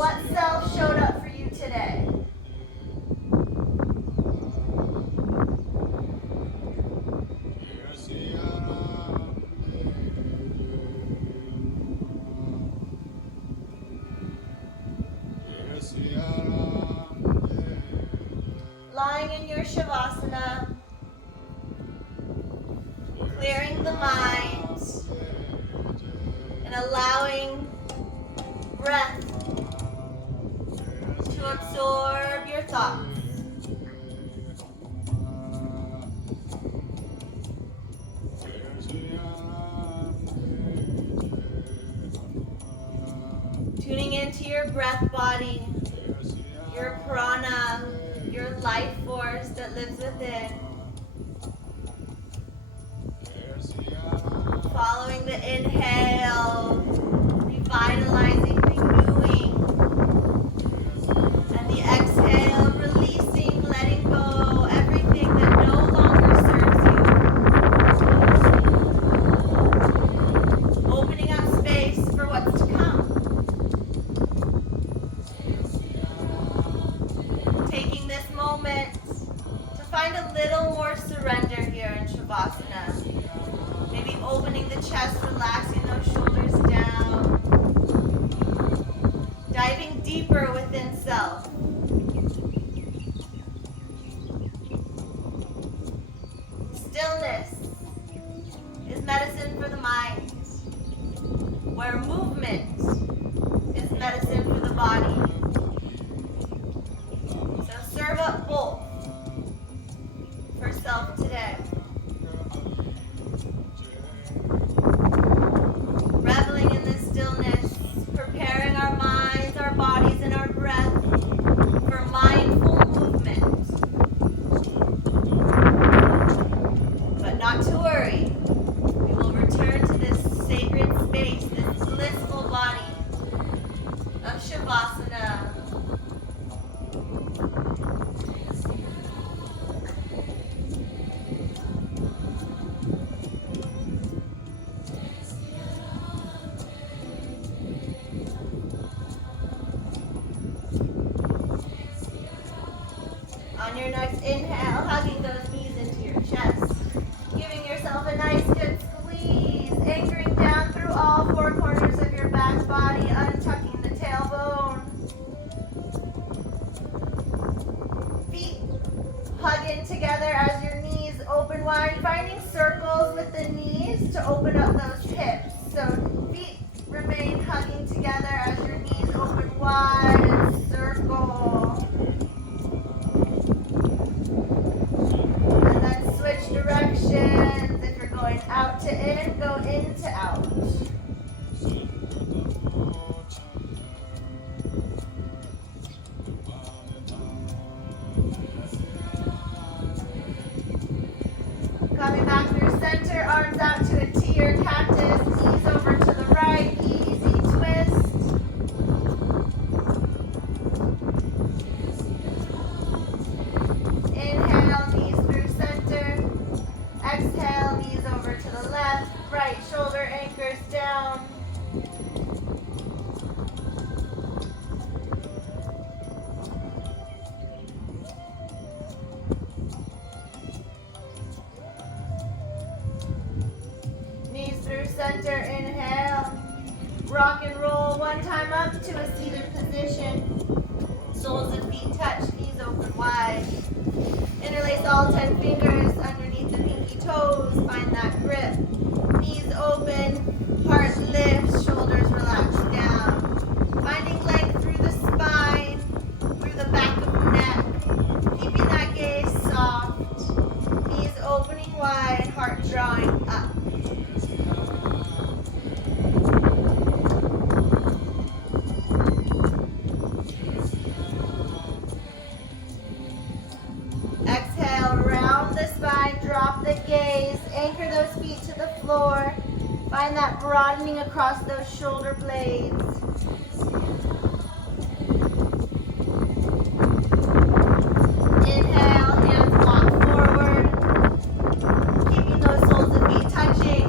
What self showed up for you today? Lying in your Shavasana, clearing the mind, and allowing breath to absorb your thoughts. Tuning into your breath body, your prana, your life force that lives within. Following the inhale, revitalizing, renewing. And the exhale, releasing, letting go, everything that no longer serves you. Opening up space for what's to come. Taking this moment to find a little more surrender here in Shavasana. Maybe opening the chest, relaxing those shoulders down. Diving deeper within self. Stillness is medicine for the mind, where movement is medicine for the body. So serve up both for self today. Reveling in this stillness, preparing our minds, our bodies, and our breath for mindful movement. But not to worry, we will return to this sacred space, this blissful body of Shavasana. On your next inhale, hugging those knees into your chest, giving yourself a nice good squeeze, anchoring down through all four corners of your back body, untucking the tailbone. Feet hugging together as your knees open wide, finding circles with the knees to open up those hips. So feet remain hugging together as your knees open wide and circle. And then switch directions. If you're going out to in, go in to out. Coming back through center, arms out to a T or cactus, knees over to the right, easy twist. Inhale, knees through center. Exhale, knees over to the left, right shoulder anchors down. Knees through center, inhale. Rock and roll one time up to a seated position. Soles of feet touch, knees open wide. Interlace all 10 fingers underneath the pinky toes. Find that grip. Knees open, heart lifts, shoulders relax down. Finding length through the spine, through the back of the neck. Keeping that gaze soft. Knees opening wide, heart drawing up. Exhale, round the spine, drop the gaze, anchor those feet to the floor. Find that broadening across those shoulder blades. Inhale, hands walk forward. Keeping those soles of feet touching.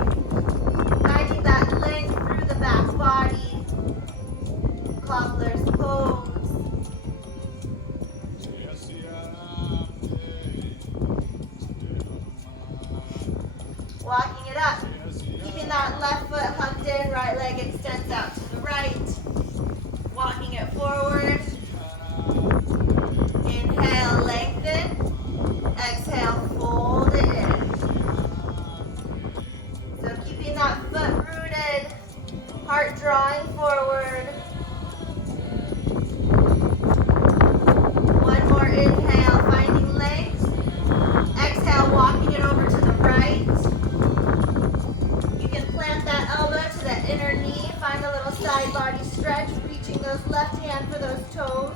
Finding that length through the back body. Cobbler's pose. plan for those toes.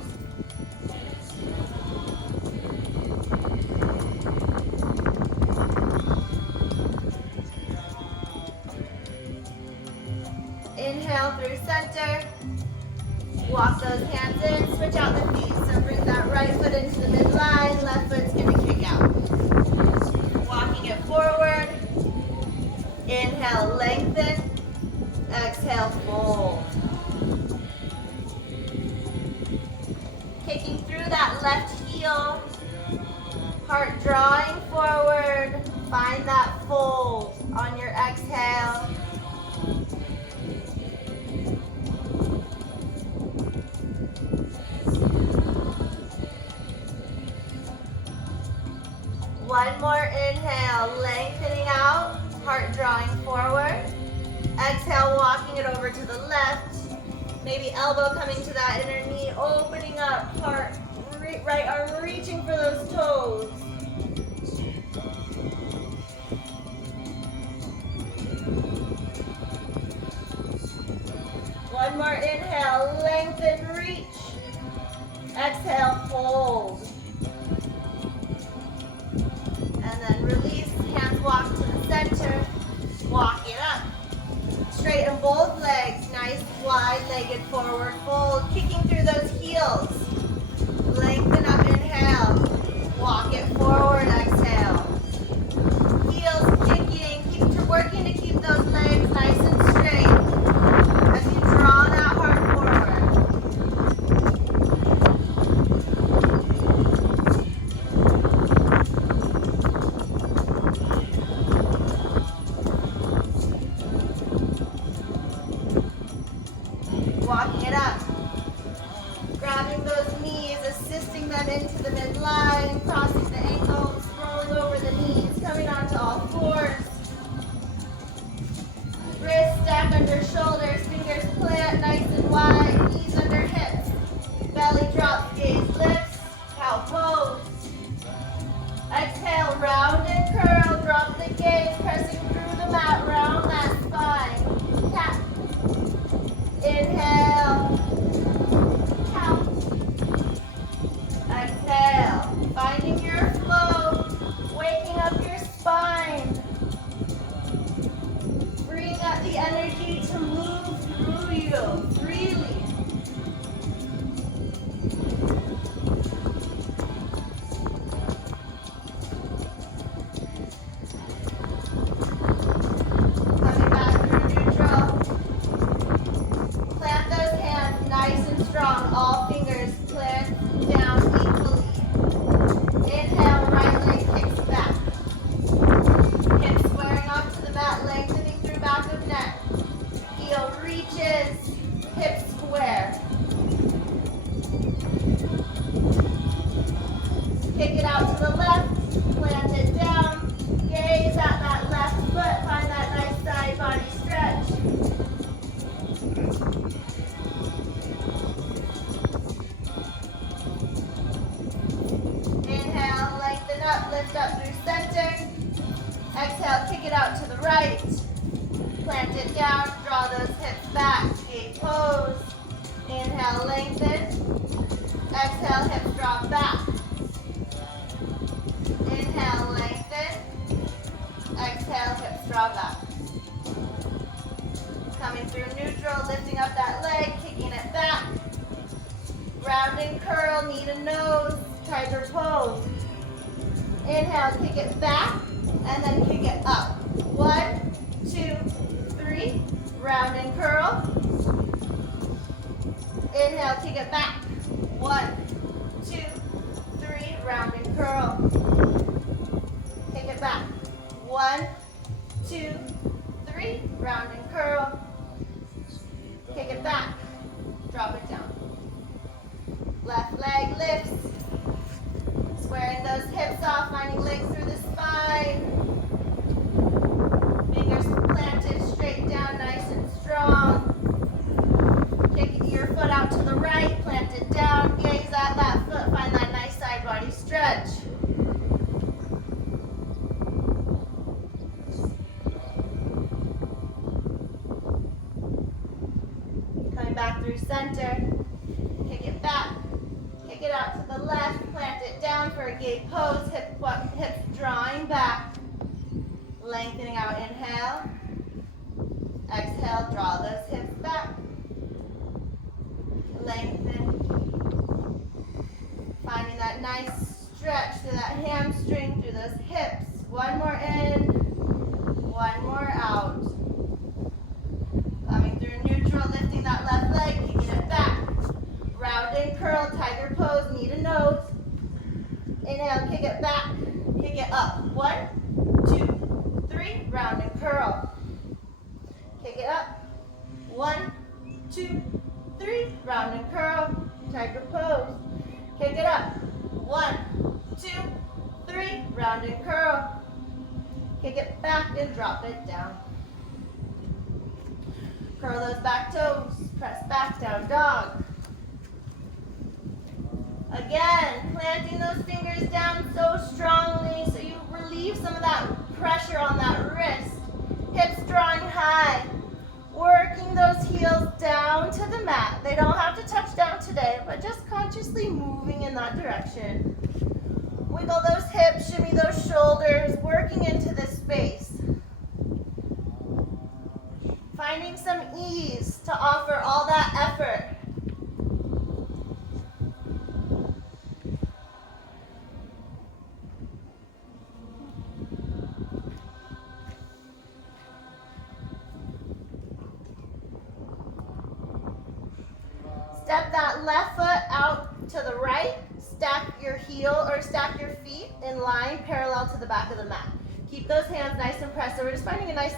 Inhale through center. Walk those hands in, switch out the feet. So bring that right foot into the midline, left foot's gonna kick out. Walking it forward. Inhale, lengthen. Exhale, fold. Kicking through that left heel. Heart drawing forward. Find that fold on your exhale. One more inhale, lengthening out, heart drawing forward. Exhale, walking it over to the left. Maybe elbow coming to that inner knee, opening up, heart, right arm reaching for those toes. One more inhale, lengthen, reach. Exhale, fold. And then release, hands walk to the center, walk it up. Straighten both legs, nice wide-legged forward fold, kicking through those heels. Lengthen up, inhale, walk it forward, exhale. Heels kicking, keep working to keep those legs nice and straight as you draw that heart forward. Walking it up. Grabbing those knees, assisting them into the midline, crossing the ankles, rolling over the knees, coming onto all fours. Wrists stack under shoulders, fingers plant nice and wide, knees under hips. Belly drops, gaze lifts, cow pose. Exhale, round and curl, drop the gaze, pressing through the mat, round that spine. Tap. Inhale. Count. Exhale. Finding your flow. Waking up your spine. Bring up the energy to move through you freely. Coming back through neutral. Plant those hands nice and strong. All fingers plant down equally. Inhale, right leg kicks back. Hips squaring off to the mat, lengthening through back of neck. Heel reaches, hips square. Kick it out to the left, plant it down. Gaze at that left foot, find that nice side body stretch. Inhale, lengthen up, lift up through center. Exhale, kick it out to the right. Plant it down, draw those hips back, gate pose. Inhale, lengthen. Exhale, hips drop back. Inhale, lengthen. Exhale, hips draw back. Coming through neutral, lifting up that leg, kicking it back. Round and curl, knee to nose, tiger pose. Inhale, kick it back, and then kick it up. 1, 2, 3. Round and curl. Inhale, kick it back. 1, 2, 3. Round and curl. Kick it back. 1, 2, 3. Round and curl. Kick it back. Drop it down. Left leg lifts. Squaring those hips off, finding legs through the spine. Fingers planted straight down, nice and strong. Kick your foot out to the right, plant it down, gaze at that foot, find that nice side body stretch. Coming back through center. Kick gate pose, hips drawing back, lengthening out, inhale. Exhale, draw those hips back. Lengthen. Finding that nice stretch through that hamstring, through those hips. One more in, one more out. Coming through neutral, lifting that left leg, kicking it back. Round and curl, tiger pose, knee to nose. Inhale, kick it back, kick it up. 1, 2, 3, round and curl. Kick it up. 1, 2, 3, round and curl, tiger pose. Kick it up. 1, 2, 3, round and curl. Kick it back and drop it down. Curl those back toes, press back, down dog. Again, planting those fingers down so strongly so you relieve some of that pressure on that wrist. Hips drawing high. Working those heels down to the mat. They don't have to touch down today, but just consciously moving in that direction. Wiggle those hips, shimmy those shoulders, working into this space. Finding some ease to offer all that effort. Step that left foot out to the right. Stack your heel or stack your feet in line parallel to the back of the mat. Keep those hands nice and pressed. So we're just finding a nice,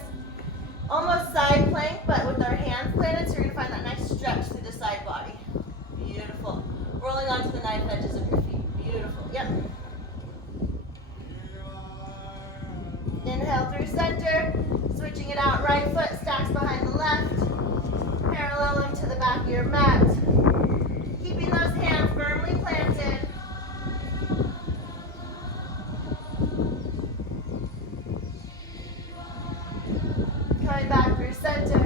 almost side plank, but with our hands planted. So you're going to find that nice stretch through the side body. Beautiful. Rolling onto the knife edges of your feet. Beautiful. Yep. Inhale through center. Switching it out. Right foot stacks behind the left. Paralleling to the back of your mat. Keeping those hands firmly planted. Coming back through center.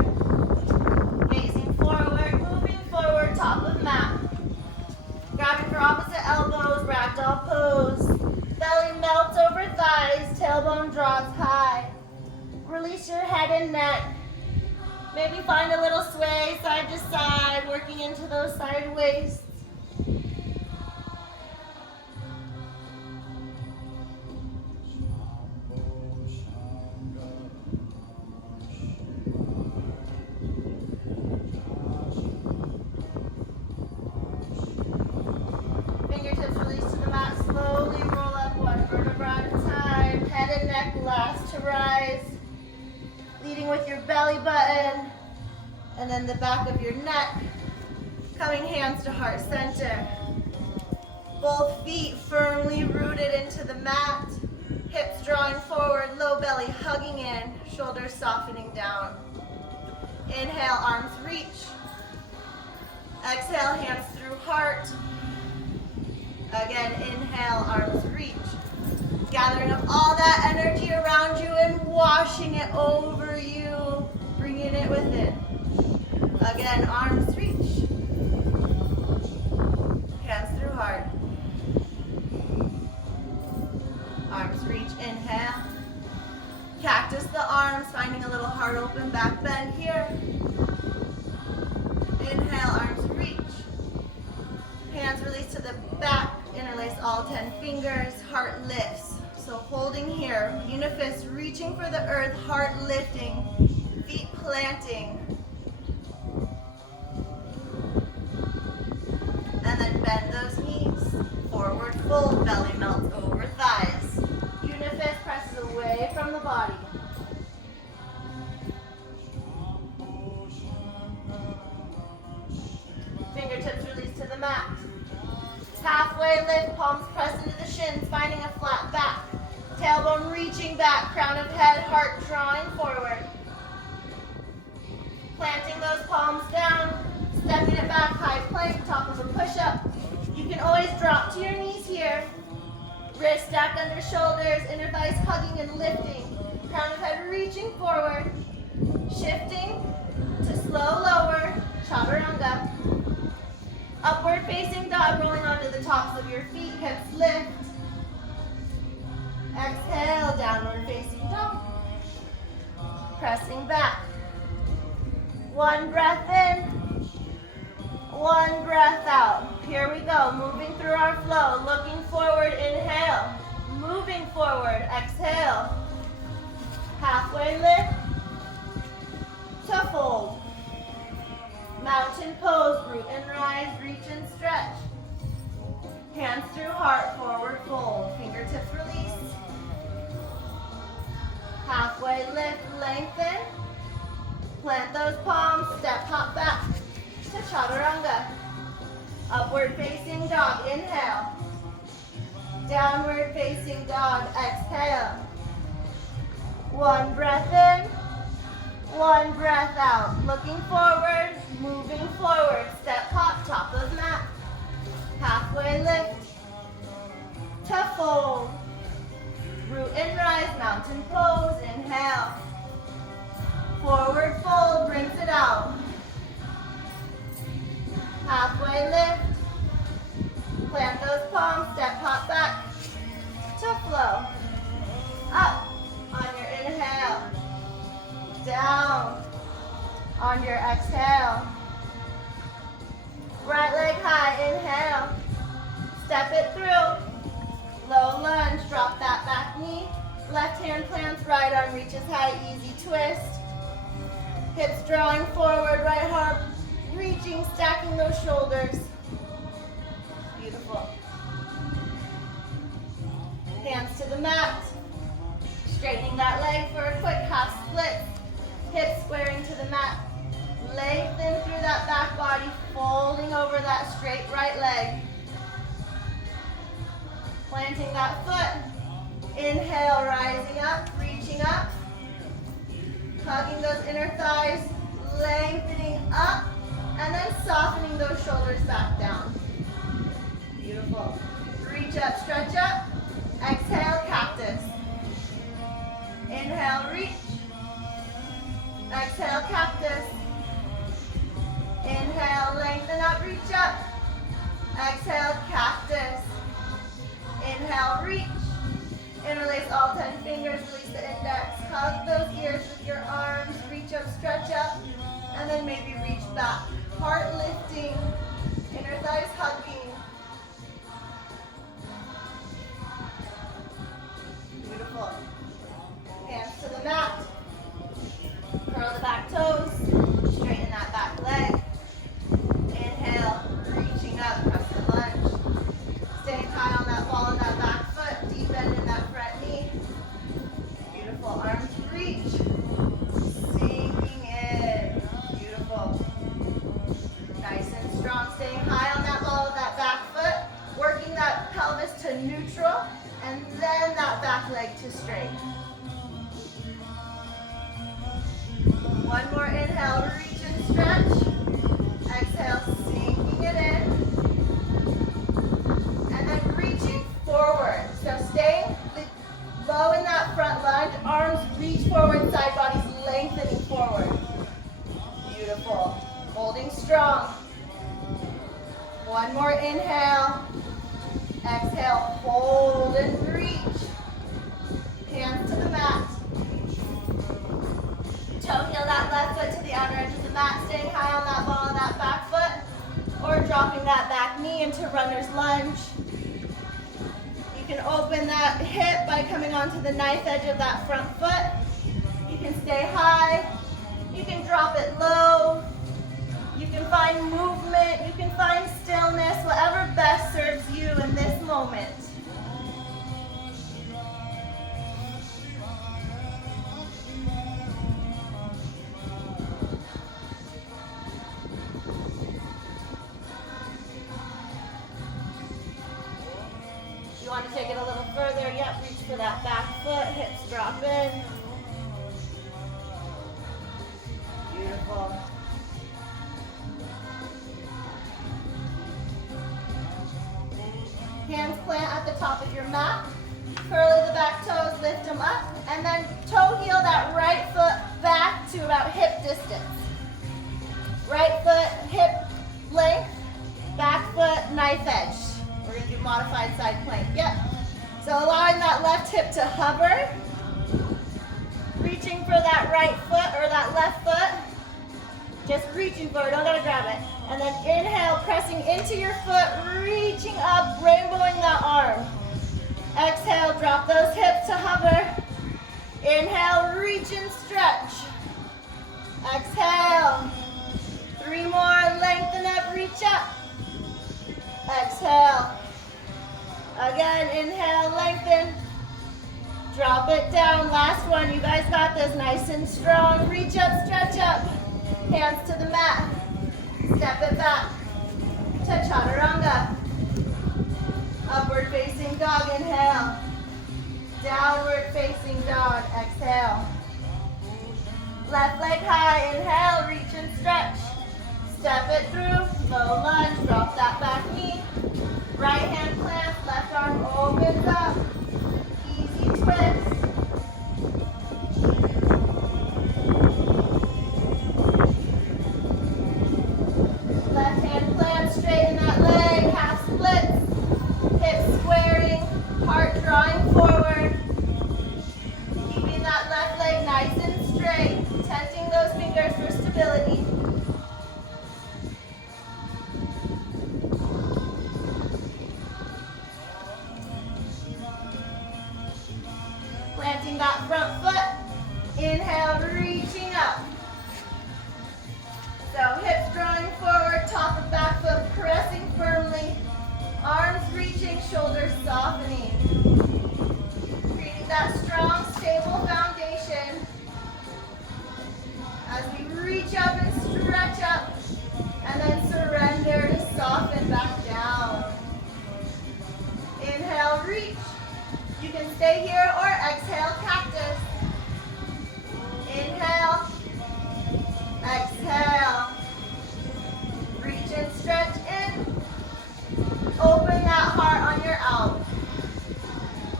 Gazing forward, moving forward, top of mat. Grabbing for opposite elbows, ragdoll pose. Belly melts over thighs, tailbone draws high. Release your head and neck. Maybe find a little sway side to side, working into those side waists. Fingertips release to the mat, slowly roll up one vertebra at a time. Head and neck last to rise. Leading with your belly button and then the back of your neck. Coming hands to heart center. Both feet firmly rooted into the mat. Hips drawing forward, low belly hugging in, shoulders softening down. Inhale, arms reach. Exhale, hands through heart. Again, inhale, arms reach. Gathering up all that energy around you and washing it over you, bringing it within. Again, arms reach. Hands through heart. Arms reach, inhale. Cactus the arms, finding a little heart open back bend here. Inhale, arms reach. Hands release to the back, interlace all 10 fingers, heart lifts. So holding here, unifist reaching for the earth, heart lifting, feet planting. And then bend those knees, forward fold, belly melts over thighs. Unifist presses away from the body. Fingertips release to the mat. Halfway lift, palms press into the shins, finding a flat back. Tailbone reaching back, crown of head, heart drawing forward. Planting those palms down, stepping it back, high plank, top of a push-up. You can always drop to your knees here. Wrist stacked under shoulders, inner thighs hugging and lifting. Crown of head reaching forward. Shifting to slow lower, chaturanga. Upward facing dog, rolling onto the tops of your feet, hips lift. Exhale, downward facing dog. Pressing back. One breath in, one breath out. Here we go, moving through our flow. Looking forward, inhale. Moving forward, exhale. Halfway lift to fold. Mountain pose, root and rise, reach and stretch. Hands through heart, forward fold. Fingertips release. Halfway lift, lengthen. Plant those palms, step hop back to chaturanga. Upward facing dog, inhale. Downward facing dog, exhale. One breath in, one breath out. Looking forward, moving forward. Step hop, top of mat. Halfway lift to fold. Root and rise, mountain pose, inhale. Forward fold, brings it out. Halfway lift. Plant those palms, step hop back to flow. Up on your inhale. Down on your exhale. Right leg high, inhale. Step it through. Low lunge, drop that back knee. Left hand plants, right arm reaches high, easy twist. Hips drawing forward, right arm reaching, stacking those shoulders. Beautiful. Hands to the mat. Straightening that leg for a quick half split. Hips squaring to the mat. Lengthen through that back body, folding over that straight right leg. Planting that foot. Inhale, rising up, reaching up. Hugging those inner thighs, lengthening up, and then softening those shoulders back down. Beautiful. Reach up, stretch up. Exhale, cactus. Inhale, reach. Exhale, cactus. Inhale, lengthen up, reach up. Exhale, cactus. Inhale, reach. Interlace all 10 fingers, release the index. Hug those ears with your arms. Reach up, stretch up, and then maybe reach back. Heart lifting, inner thighs hugging. Beautiful. Hands to the mat. Curl the back toes. Straighten that back leg. Inhale, reaching up, press the lunge. Staying high on that ball of that back foot. Deep bend in that front knee. Beautiful. Arms reach. Sinking in. Beautiful. Nice and strong. Staying high on that ball of that back foot. Working that pelvis to neutral. And then that back leg to straight. One more inhale, reach and stretch. Exhale, sinking it in. And then reaching forward. So staying low in that front lunge. Arms reach forward, side bodies lengthening forward. Beautiful. Holding strong. One more inhale. Exhale, hold and reach. Hands to the mat. Toe heel that left foot to the outer edge of the mat, staying high on that ball of that back foot, or dropping that back knee into runner's lunge. You can open that hip by coming onto the knife edge of that front foot. You can stay high. You can drop it low. You can find movement. You can find stillness, whatever best serves you in this moment. If you want to take it a little further, yep, reach for that back foot, hips drop in. Beautiful. Hands plant at the top of your mat. Curly the back toes, lift them up, and then toe heel that right foot back to about hip distance. Right foot, hip length, back foot, knife edge. We're going to do modified side plank. Yep. So allowing that left hip to hover. Reaching for that right foot or that left foot. Just reaching for it, don't gotta grab it. And then inhale, pressing into your foot, reaching up, rainbowing that arm. Exhale, drop those hips to hover. Inhale, reach and stretch. Exhale. 3 more, lengthen up, reach up. Exhale. Again, inhale, lengthen. Drop it down, last one, you guys got this, nice and strong. Reach up, stretch up. Hands to the mat. Step it back to chaturanga. Upward facing dog, inhale. Downward facing dog, exhale. Left leg high, inhale, reach and stretch. Step it through, low lunge, drop that back knee. Right hand plants, left arm opens up. Easy twist. Left hand plants, straighten that leg, half splits. Hips squaring, heart drawing forward. Keeping that left leg nice and straight. Tenting those fingers for stability. Planting that front foot. Inhale, reaching up. So hips drawing forward, top of back foot pressing firmly. Arms reaching, shoulders softening. Creating that strong, stable foundation. As we reach up and stretch up, and then surrender to soften back down. Inhale, reach. You can stay here or exhale, cactus. Inhale, exhale. Reach and stretch in. Open that heart on your out.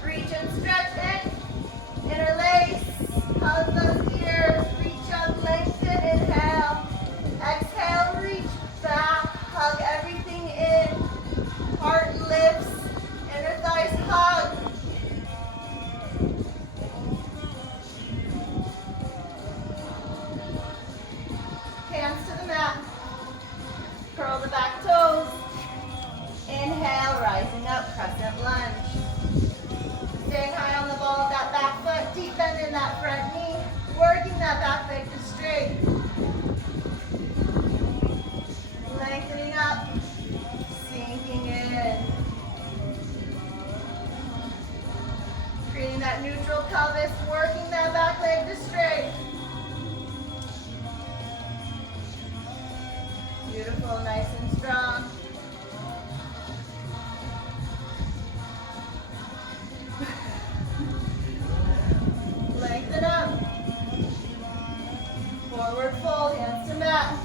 Reach and stretch in. Interlace. Hug those ears. Reach up, lengthen. Inhale. Exhale, reach back. Hug everything in. Heart lifts. Inner thighs hug. Hands to the mat. Curl the back toes. Inhale, rising up, crescent lunge. Staying high on the ball of that back foot, deep bend in that front knee, working that back leg to straight. Lengthening up, sinking in. Creating that neutral pelvis, working that back leg to straight. Beautiful, nice and strong. Lengthen up. Forward fold, hands to mat.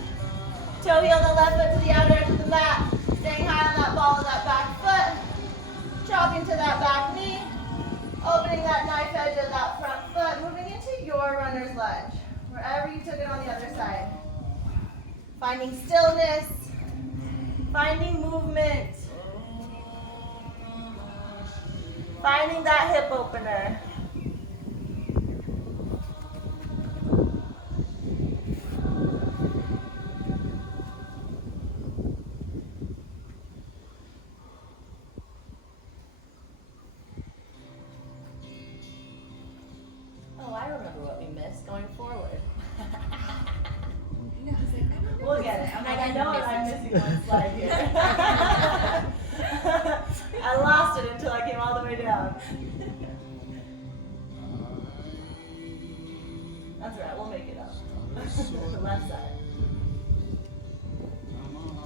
Toe heel the left foot to the outer edge of the mat. Staying high on that ball of that back foot. Dropping to that back knee. Opening that knife edge of that front foot. Moving into your runner's lunge. Wherever you took it on the other side. Finding stillness. Finding movement. Finding that hip opener. Oh, I remember what we missed going forward. We'll get it. I'm like, I know I'm missing one slide here. I lost it until I came all the way down. That's right, we'll make it up. The left side.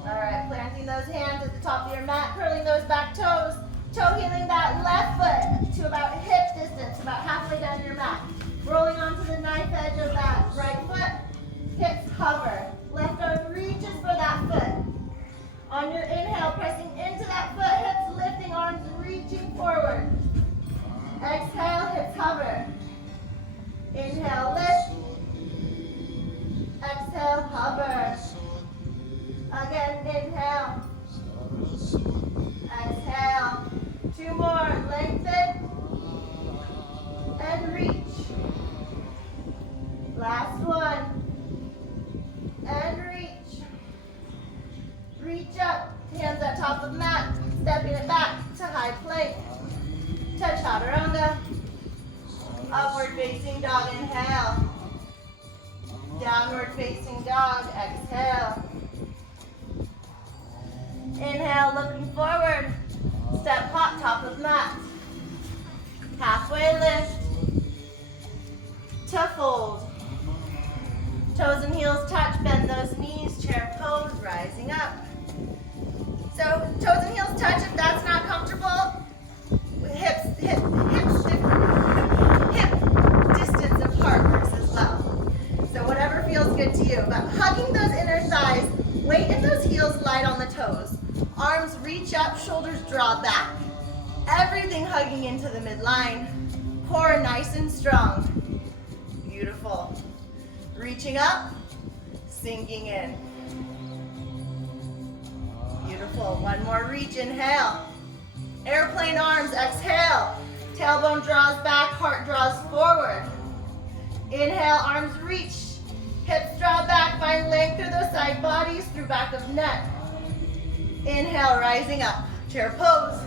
Alright, planting those hands at the top of your mat, curling those back toes, toe heeling that left foot to about hip distance, about halfway down your mat. Rolling onto the knife edge of that right foot, hips hover. Left arm reaches for that foot. On your inhale, pressing into that foot, hips lifting, arms reaching forward. Exhale, hips hover. Inhale, lift. Exhale, hover. Again, inhale. Exhale. 2 more, lengthen. mat, stepping it back to high plank, to chaturanga. Upward facing dog, inhale. Downward facing dog, exhale. Inhale, looking forward. Step hop, top of mat. Halfway lift. To fold. Toes and heels touch, bend those knees, chair pose, rising up. So toes and heels touch if that's not comfortable. Hip distance apart works as well. So whatever feels good to you. But hugging those inner thighs, weight in those heels light on the toes. Arms reach up, shoulders draw back. Everything hugging into the midline. Core nice and strong. Beautiful. Reaching up, sinking in. Beautiful. One more reach, inhale. Airplane arms, exhale. Tailbone draws back, heart draws forward. Inhale, arms reach. Hips draw back, find length through those side bodies, through back of neck. Inhale, rising up. Chair pose.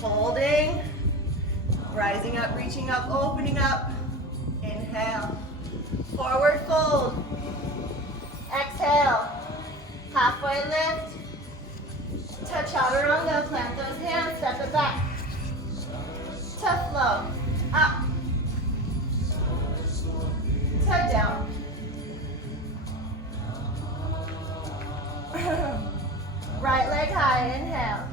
Holding. Rising up, reaching up, opening up. Inhale. Forward fold. Exhale. Halfway lift. To chaturanga, plant those hands, step it back. To flow. Up. To down. Right leg high, inhale.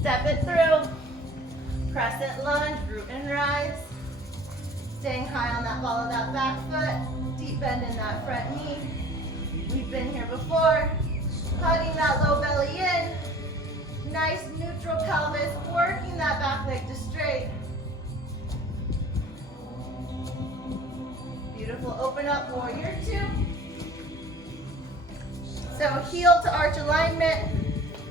Step it through. Crescent lunge, root and rise. Staying high on that ball of that back foot. Deep bend in that front knee. We've been here before. Hugging that low belly in. Nice neutral pelvis. Working that back leg to straight. Beautiful. Open up, warrior two. So heel to arch alignment.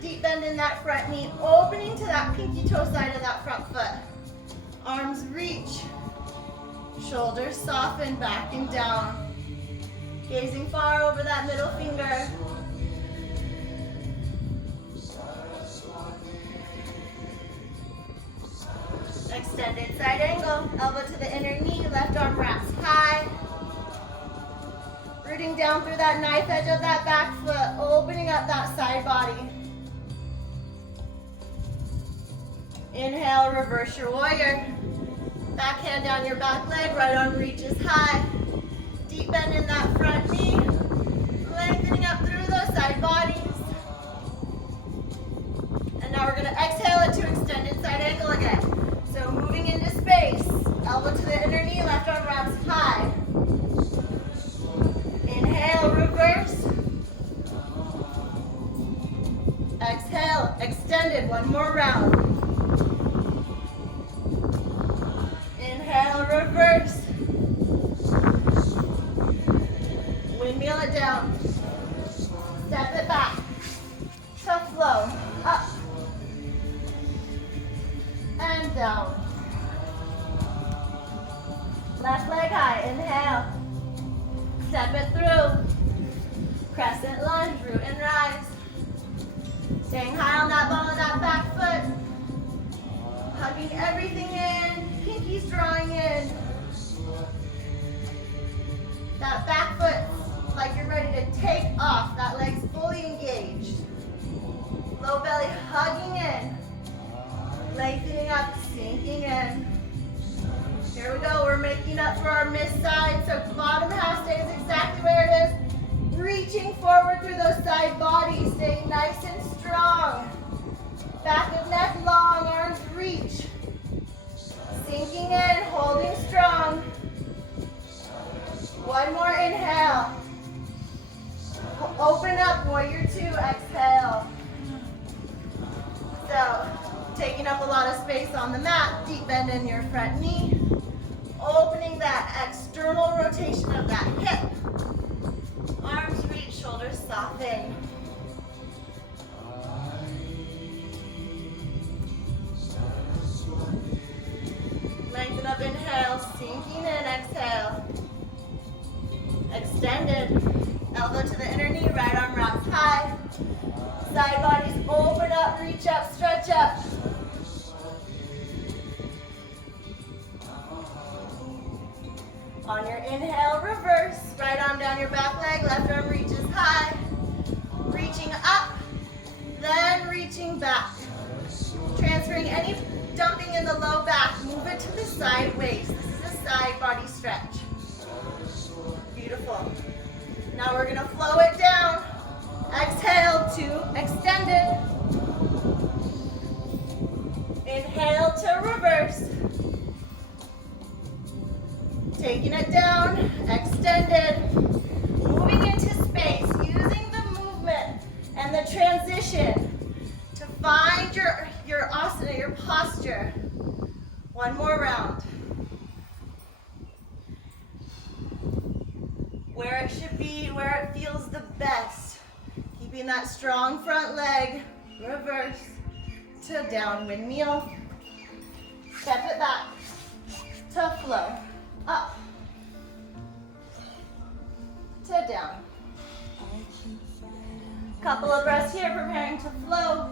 Deep bend in that front knee. Opening to that pinky toe side of that front foot. Arms reach. Shoulders soften, back and down. Gazing far over that middle finger. Extended side angle. Elbow to the inner knee. Left arm wraps high. Rooting down through that knife edge of that back foot. Opening up that side body. Inhale, reverse your warrior. Back hand down your back leg, right arm reaches high. Deep bend in that front knee. Lengthening up through those side bodies. And now we're going to exhale it to extended side angle again. So moving into space. Elbow to the inner knee, left arm wraps high. Inhale, reverse. Exhale, extended, one more round. Inhale, reverse. Windmill it down. Step it back. To flow. Up. And down. Left leg high. Inhale. Step it through. Crescent lunge, root and rise. Staying high on that ball of that back foot. Hugging everything in. Pinkies drawing in. That back foot, like you're ready to take off. That leg's fully engaged. Low belly hugging in. Lengthening up, sinking in. Here we go, we're making up for our missed side. So bottom half stays exactly where it is. Reaching forward through those side bodies, staying nice and strong. Back of neck long, arms reach. Sinking in, holding strong. One more inhale. Open up, warrior two, exhale. So, taking up a lot of space on the mat, deep bend in your front knee. Opening that external rotation of that hip. Arms reach, shoulders soften. Lengthen up, inhale, sinking in, exhale. Extended. Elbow to the inner knee, right arm wraps high. Side bodies open. back. Transferring any dumping in the low back. Move it to the side waist. This is a side body stretch. Beautiful. Now we're gonna flow it down. Exhale to extended. Inhale to reverse. Taking it down, extended. Moving into space, using the movement and the transition to find your asana, your posture. One more round. Where it should be, where it feels the best. Keeping that strong front leg. Reverse to down windmill. Step it back to flow. Up to down. Couple of breaths here, preparing to flow.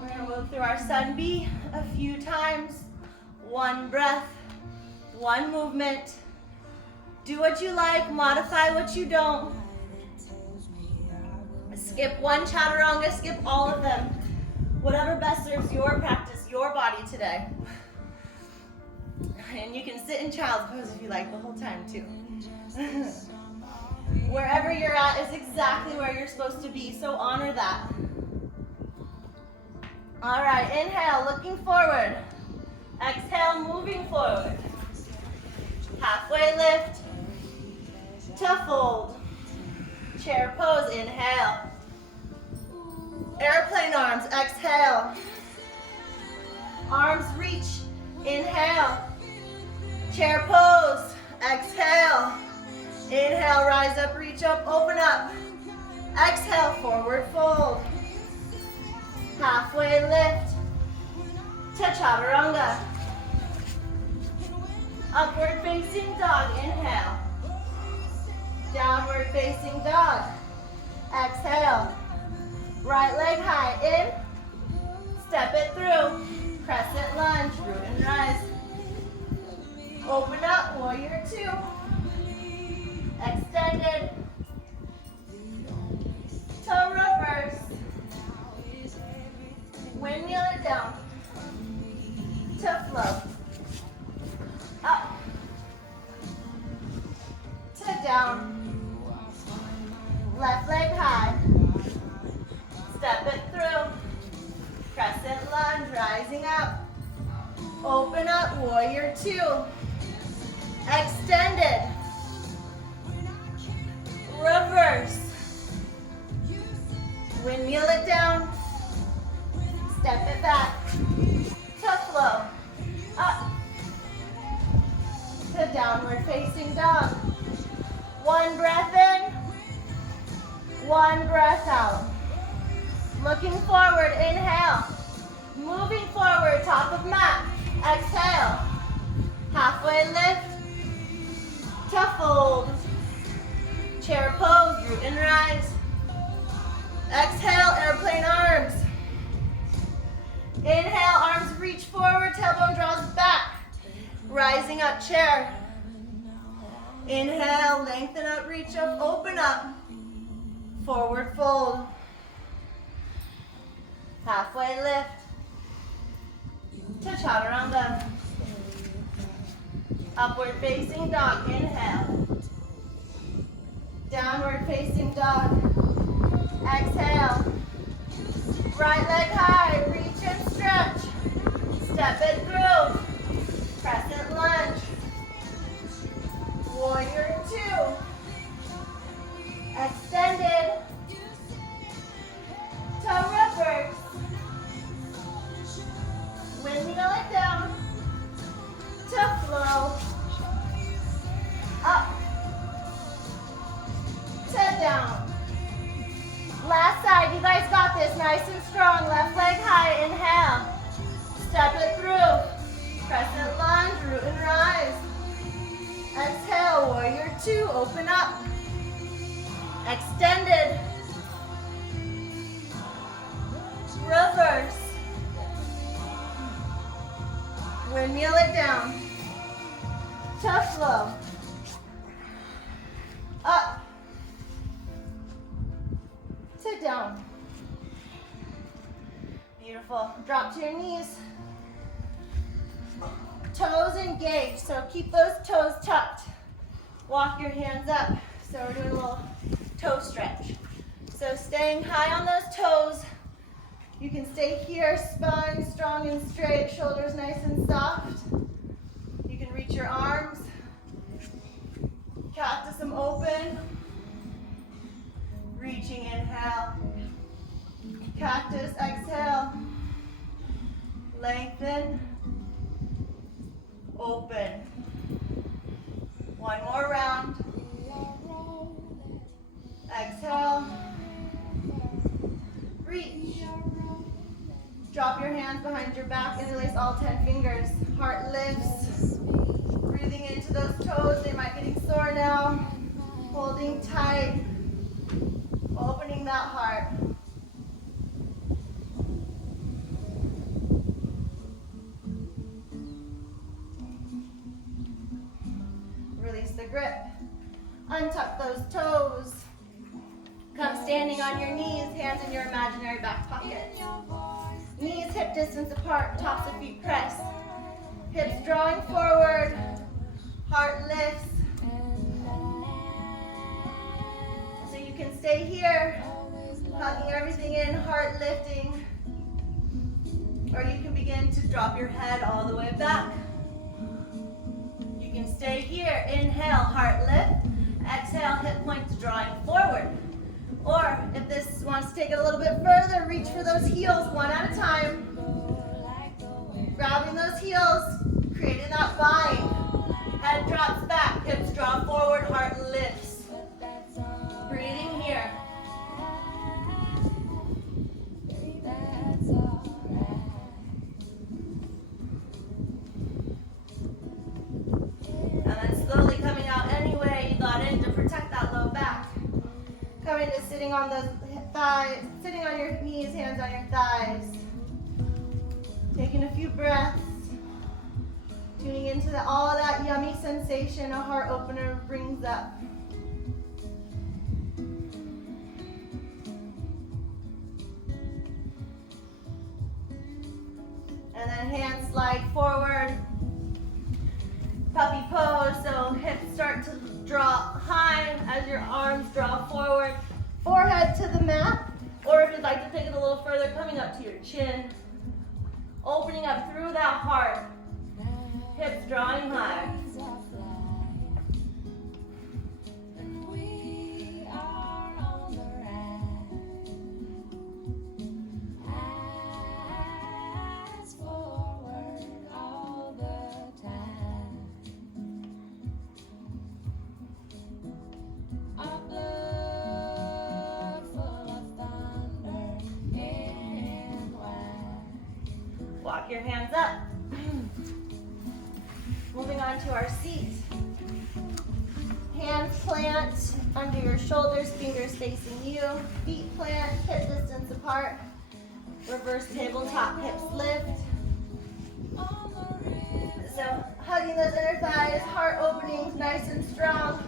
We're going to move through our sun B a few times. One breath, one movement. Do what you like, modify what you don't. Skip one chaturanga, skip all of them. Whatever best serves your practice, your body today. And you can sit in child's pose if you like the whole time too. Wherever you're at is exactly where you're supposed to be, so honor that. All right, inhale, looking forward. Exhale, moving forward. Halfway lift to fold. Chair pose, inhale. Airplane arms, exhale. Arms reach, inhale. Chair pose, exhale. Inhale, rise up, reach up, open up. Exhale, forward fold. Halfway lift to chaturanga. Upward facing dog, inhale. Downward facing dog. Exhale. Right leg high, in. Step it through. Crescent lunge, root and rise. Open up, warrior two. Extended. To reverse. Windmill it down. To flow. Up. To down. Left leg high. Step it through. Crescent lunge, rising up. Open up, warrior two. Extended. Reverse. Windmill it down. Step it back. To flow. Up. To downward facing dog. One breath in. One breath out. Looking forward, inhale. Moving forward, top of mat. Exhale. Halfway lift. To fold. Chair pose, root and rise. Exhale, airplane arms. Inhale, arms reach forward, tailbone draws back. Rising up, chair. Inhale, lengthen up, reach up, open up. Forward fold. Halfway lift to chaturanga. Upward facing dog, inhale. Downward facing dog. Exhale. Right leg high, reach and stretch. Step it through. Crescent lunge. Warrior two. Extended. To reverse. Windmill it down. To flow. Up. To down. Last side, you guys got this. Nice and strong. Left leg high, inhale. Step it through. Crescent lunge, root and rise. Exhale, warrior two, open up. Extended. Reverse. Windmill it down. To flow. Up. To down. Beautiful. Drop to your knees. Toes engaged, so keep those toes tucked. Walk your hands up. So we're doing a little toe stretch. So staying high on those toes. You can stay here, spine strong and straight, shoulders nice and soft. You can reach your arms. Cactus them open. Reaching, inhale. Cactus, exhale. Lengthen. Open. One more round. Exhale. Reach. Drop your hands behind your back, interlace all 10 fingers. Heart lifts. Breathing into those toes. They might be getting sore now. Holding tight. Opening that heart. Release the grip. Untuck those toes. Come standing on your knees, hands in your imaginary back pockets. Knees hip distance apart, tops of feet pressed. Hips drawing forward, heart lifts. So you can stay here, hugging everything in, heart lifting. Or you can begin to drop your head all the way back. You can stay here, inhale, heart lift. Exhale, hip points drawing forward. Or if this wants to take it a little bit further, reach for those heels one at a time. Grabbing those heels, creating that bind. Head drops back, hips draw forward, heart lifts. Breathing here. And then slowly coming out any way you got in to protect that low back. Coming to sitting on those thighs, sitting on your knees, hands on your thighs. Taking a few breaths. Tuning into all of that yummy sensation a heart opener brings up. And then hands slide forward. Puppy pose, so hips start to draw high as your arms draw forward. Forehead to the mat, or if you'd like to take it a little further, coming up to your chin. Opening up through that heart. Hips drawing high. Walk your hands up. Moving on to our seat. Hands plant under your shoulders, fingers facing you. Feet plant, hip distance apart. Reverse tabletop, hips lift. So hugging those inner thighs, heart openings nice and strong.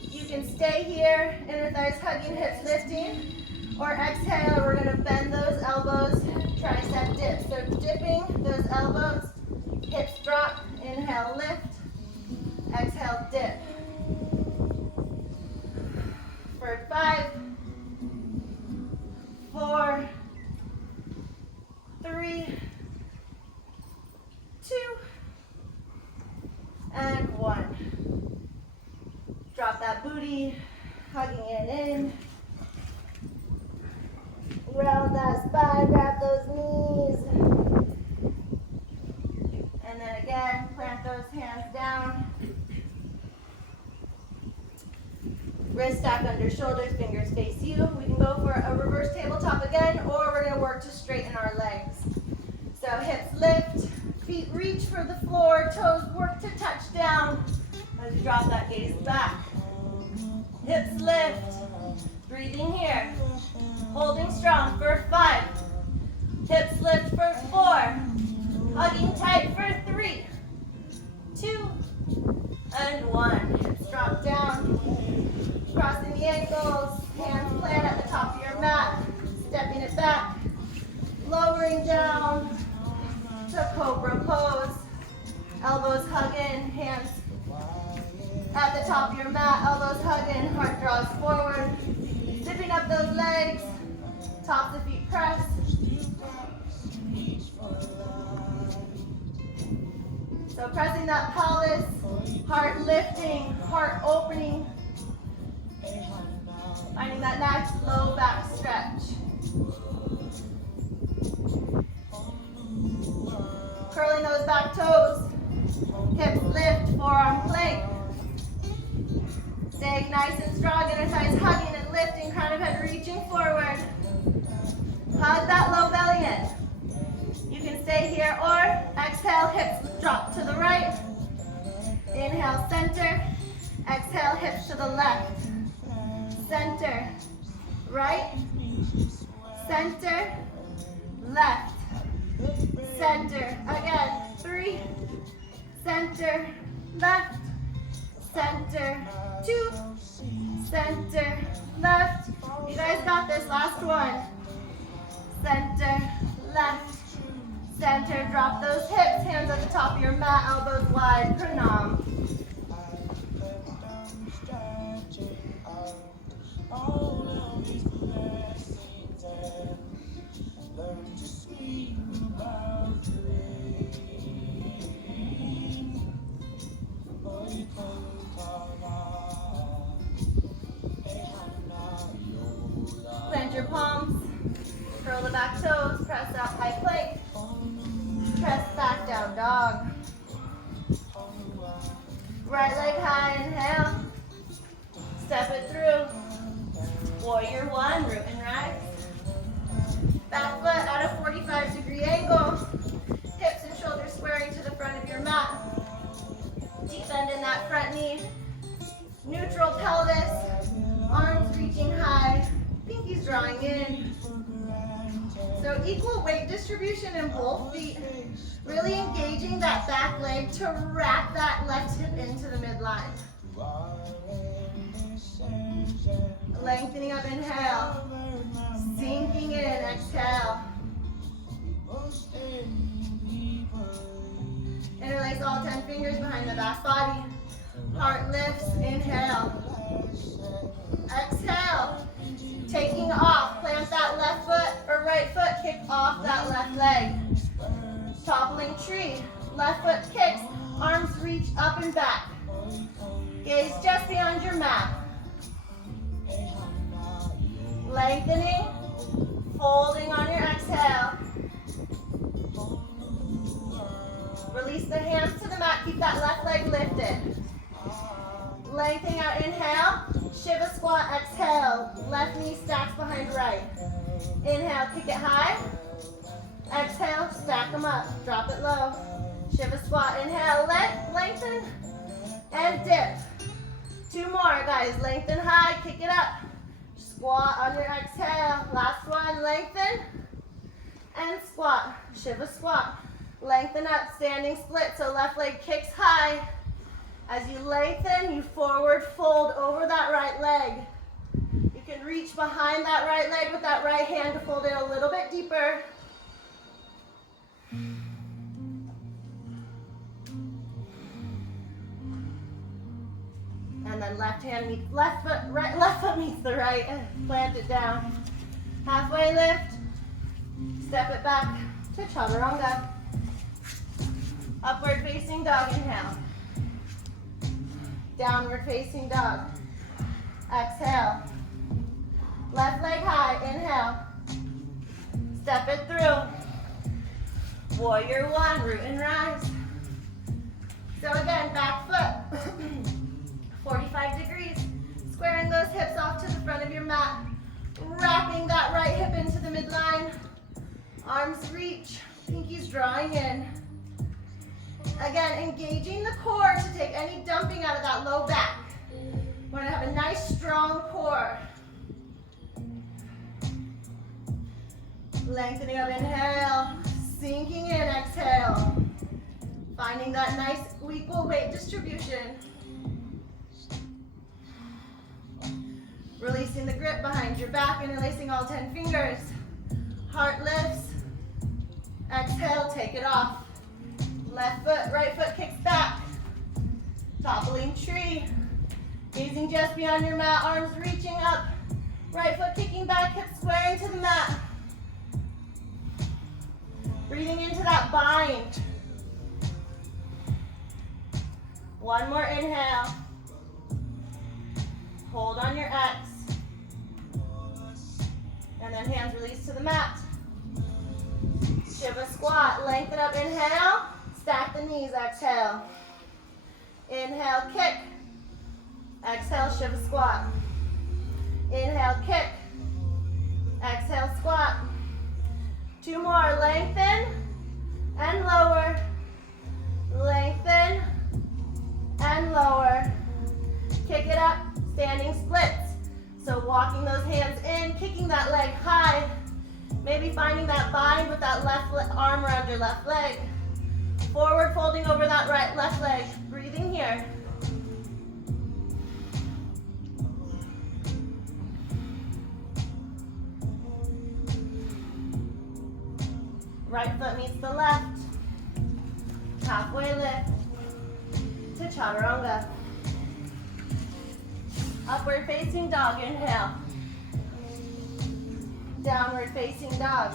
You can stay here, inner thighs hugging, hips lifting. Or exhale, we're going to bend those elbows, tricep dip. So dipping those elbows, hips drop, inhale, lift, exhale, dip. For 5, 4, 3, 2, and 1. Drop that booty, hugging it in. Round that spine, grab those knees. And then again, plant those hands down. Wrist stack under shoulders, fingers face you. We can go for a reverse tabletop again, or we're going to work to straighten our legs. So hips lift, feet reach for the floor, toes work to touch down as you drop that gaze back. Hips lift, breathing here. Holding strong for 5. Hips lift for 4. Hugging tight for 3, 2, and 1. Hips drop down. Crossing the ankles. Hands plant at the top of your mat. Stepping it back. Coming down to Cobra Pose. Elbows hug in, hands at the top of your mat, elbows hug in, heart draws forward. Zipping up those legs, tops of feet press. So pressing that pelvis, heart lifting, heart opening. Finding that nice low back stretch. Curling those back toes. Hips lift, forearm plank. Stay nice and strong, inner thighs hugging and lifting, crown of head reaching forward. Hug that low belly in. You can stay here or exhale, hips drop to the right. Inhale, center. Exhale, hips to the left. Center, right. Center, left. Center, again, 3. Center, left. Center, 2. Center, left. You guys got this, last one. Center, left. Center, drop those hips, hands at the top of your mat, elbows wide, pranam. Plant your palms, curl the back toes, press out high plank, press back down dog. Right leg high, inhale, step it through, warrior 1, root and rise. Back foot at a 45-degree angle, hips and shoulders squaring to the front of your mat. Deep bend in that front knee, neutral pelvis, arms reaching high, pinkies drawing in. So equal weight distribution in both feet, really engaging that back leg to wrap that left hip into the midline. Lengthening up, inhale, sinking in, exhale. Interlace all 10 fingers behind the back body. Heart lifts, inhale. Exhale. Taking off, plant that left foot or right foot, kick off that left leg. Toppling tree, left foot kicks, arms reach up and back. Gaze just beyond your mat. Lengthening, folding on your exhale. Release the hands to the mat, keep that left leg lifted. Lengthening out, inhale, Shiva squat, exhale. Left knee stacks behind right. Inhale, kick it high. Exhale, stack them up, drop it low. Shiva squat, inhale, lengthen, and dip. 2 more, guys, lengthen high, kick it up. Squat on your exhale. Last one, lengthen, and squat. Shiva squat. Lengthen up, standing split, so left leg kicks high. As you lengthen, you forward fold over that right leg. You can reach behind that right leg with that right hand to fold in a little bit deeper. And then left hand meets left foot, right, left foot meets the right, and plant it down. Halfway lift, step it back to chaturanga. Upward facing dog, inhale. Downward facing dog. Exhale. Left leg high, inhale. Step it through. Warrior 1, root and rise. So again, back foot. 45 degrees. Squaring those hips off to the front of your mat. Wrapping that right hip into the midline. Arms reach. Pinkies drawing in. Again, engaging the core to take any dumping out of that low back. We want to have a nice, strong core. Lengthening up, inhale. Sinking in, exhale. Finding that nice equal weight distribution. Releasing the grip behind your back, interlacing all 10 fingers. Heart lifts. take it off. Left foot, right foot kicks back. Toppling tree. Gazing just beyond your mat, arms reaching up. Right foot kicking back, hips squaring to the mat. Breathing into that bind. One more inhale. Hold on your X. And then hands release to the mat. Shiva squat. Lengthen up, inhale. Stack the knees, exhale. Inhale, kick. Exhale, Shiva squat. Inhale, kick. Exhale, squat. Two more. Lengthen and lower. Lengthen and lower. Kick it up. Standing splits. So walking those hands in, kicking that leg high. Maybe finding that bind with that left arm around your left leg. Forward folding over that left leg. Breathing here. Right foot meets the left. Halfway lift to chaturanga. Upward facing dog, inhale. Downward facing dog.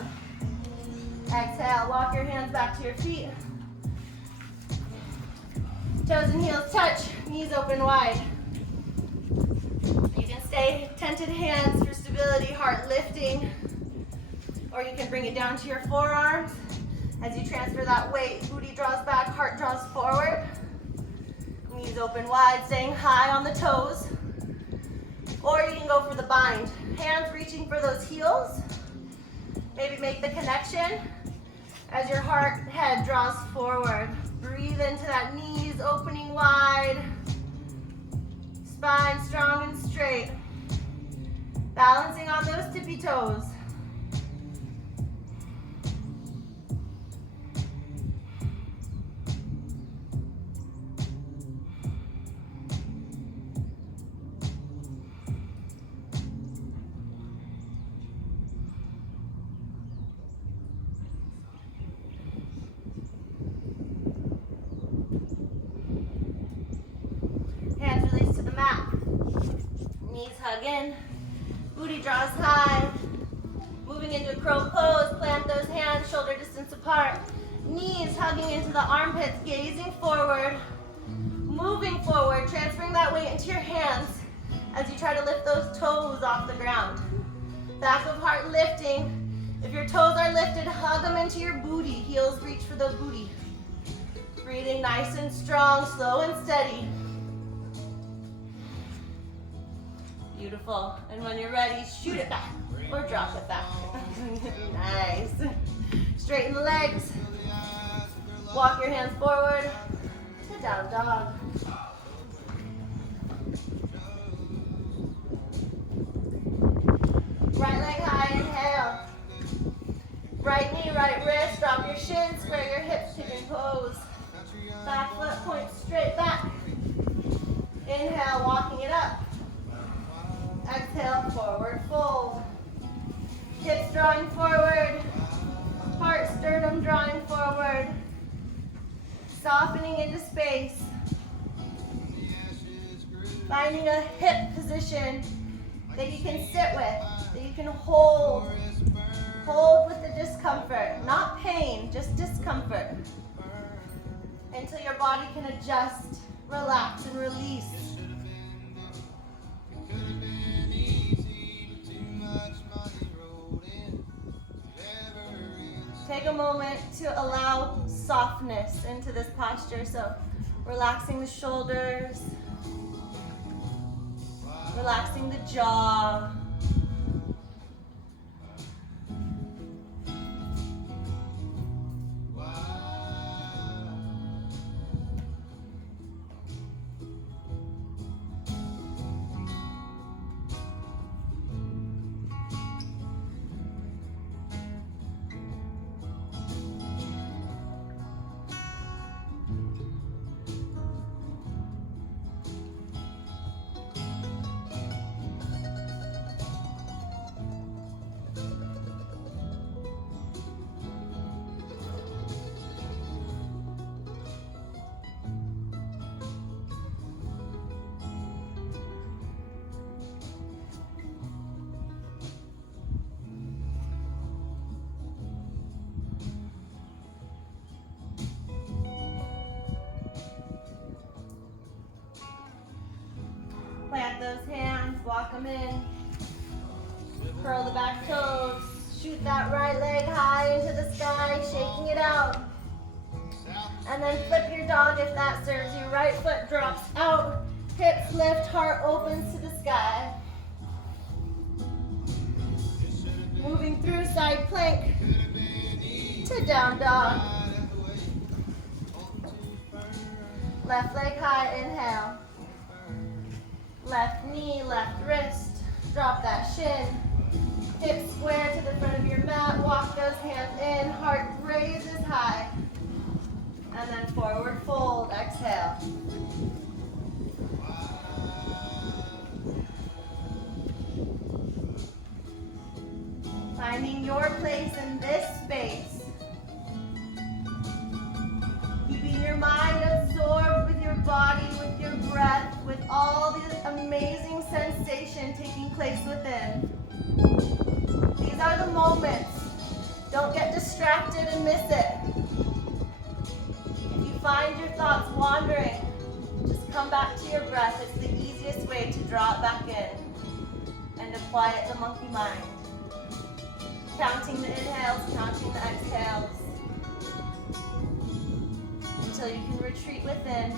Exhale, walk your hands back to your feet. Toes and heels touch, knees open wide. You can stay tented hands for stability, heart lifting. Or you can bring it down to your forearms. As you transfer that weight, booty draws back, heart draws forward. Knees open wide, staying high on the toes. Or you can go for the bind. Hands reaching for those heels. Maybe make the connection as your head draws forward. Breathe into that knees opening wide. Spine strong and straight. Balancing on those tippy toes. In. Booty draws high. Moving into a crow pose. Plant those hands shoulder distance apart. Knees hugging into the armpits. Gazing forward. Moving forward. Transferring that weight into your hands as you try to lift those toes off the ground. Back of heart lifting. If your toes are lifted, hug them into your booty. Heels reach for the booty. Breathing nice and strong, slow and steady. Beautiful. And when you're ready, shoot it back or drop it back. Nice. Straighten the legs. Walk your hands forward to down dog. Right leg high, inhale. Right knee, right wrist, drop your shins, square your hips, chicken pose. Back foot points straight back. Inhale, walking it up. Exhale, forward fold. Hips drawing forward. Heart, sternum drawing forward. Softening into space. Finding a hip position that you can sit with, that you can hold. Hold with the discomfort. Not pain, just discomfort. Until your body can adjust, relax, and release. Take a moment to allow softness into this posture. So relaxing the shoulders, relaxing the jaw. Walk them in. Curl the back toes. Shoot that right leg high into the sky, shaking it out. And then flip your dog if that serves you. Right foot drops out. Hips lift, heart opens to the sky. Moving through side plank to down dog. Left leg high, inhale. Left knee, left wrist. Drop that shin. Hips square to the front of your mat. Walk those hands in. Heart raises high. And then forward fold. Exhale. Finding your place in this space. Keeping your mind absorbed with your body, with your breath, with all the amazing sensation taking place within. These are the moments. Don't get distracted and miss it. If you find your thoughts wandering, just come back to your breath. It's the easiest way to draw it back in and to quiet the monkey mind. Counting the inhales, counting the exhales, until you can retreat within.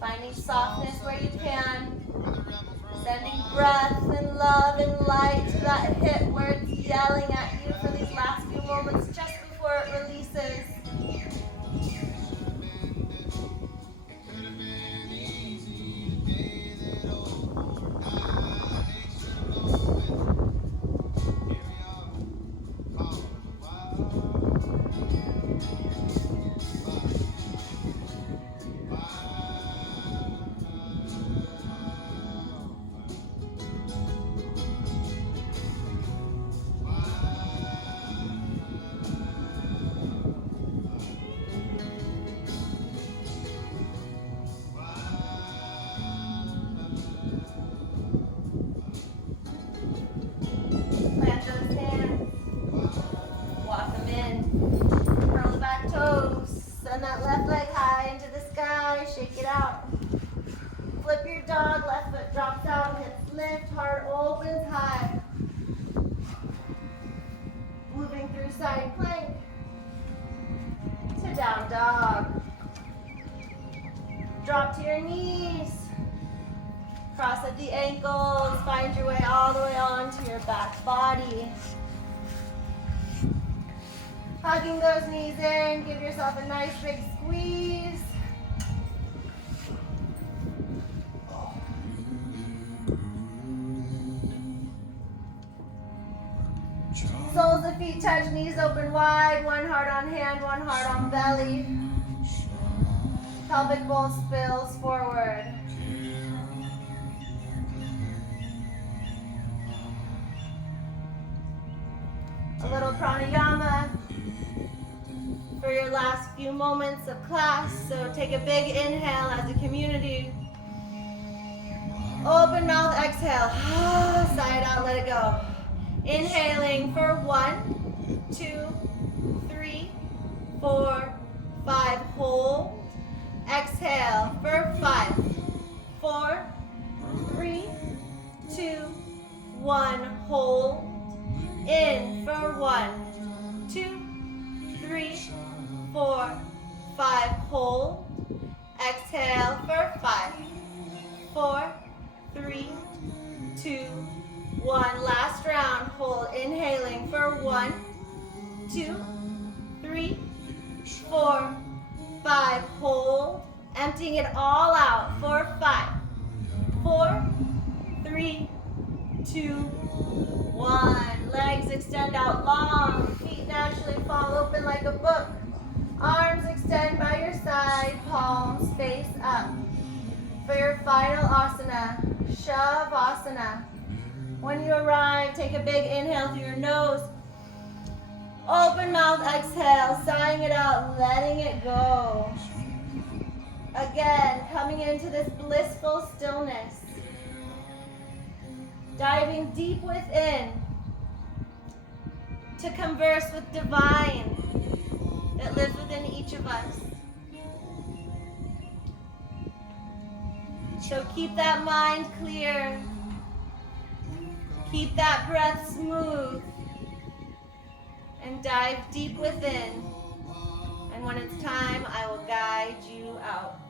Finding softness where you can. Sending breath and love and light to that hip where it's yelling at you for these last few moments just before it releases. Down dog. Drop to your knees. Cross at the ankles. Find your way all the way onto your back body. Hugging those knees in. Give yourself a nice big squeeze. Soles of feet touch, knees open wide, one heart on hand, one heart on belly. Pelvic bowl spills forward. A little pranayama for your last few moments of class. So take a big inhale as a community. Open mouth, exhale. Sigh it out, let it go. Inhaling for 1, 2, 3, 4, 5. Hold. Exhale for 5, 4, 3, 2, 1. Hold. In for 1, 2, 3, 4, 5. Hold. Exhale for 5, 4, 3, 2, 1. Last round. Hold. Inhaling for 1, 2, 3, 4, 5. Hold. Emptying it all out for 5, 4, 3, 2, 1. Legs extend out long. Feet naturally fall open like a book. Arms extend by your side. Palms face up. For your final asana, Shavasana. When you arrive, take a big inhale through your nose. Open mouth, exhale, sighing it out, letting it go. Again, coming into this blissful stillness. Diving deep within to converse with divine that lives within each of us. So keep that mind clear. Keep that breath smooth. And dive deep within. And when it's time, I will guide you out.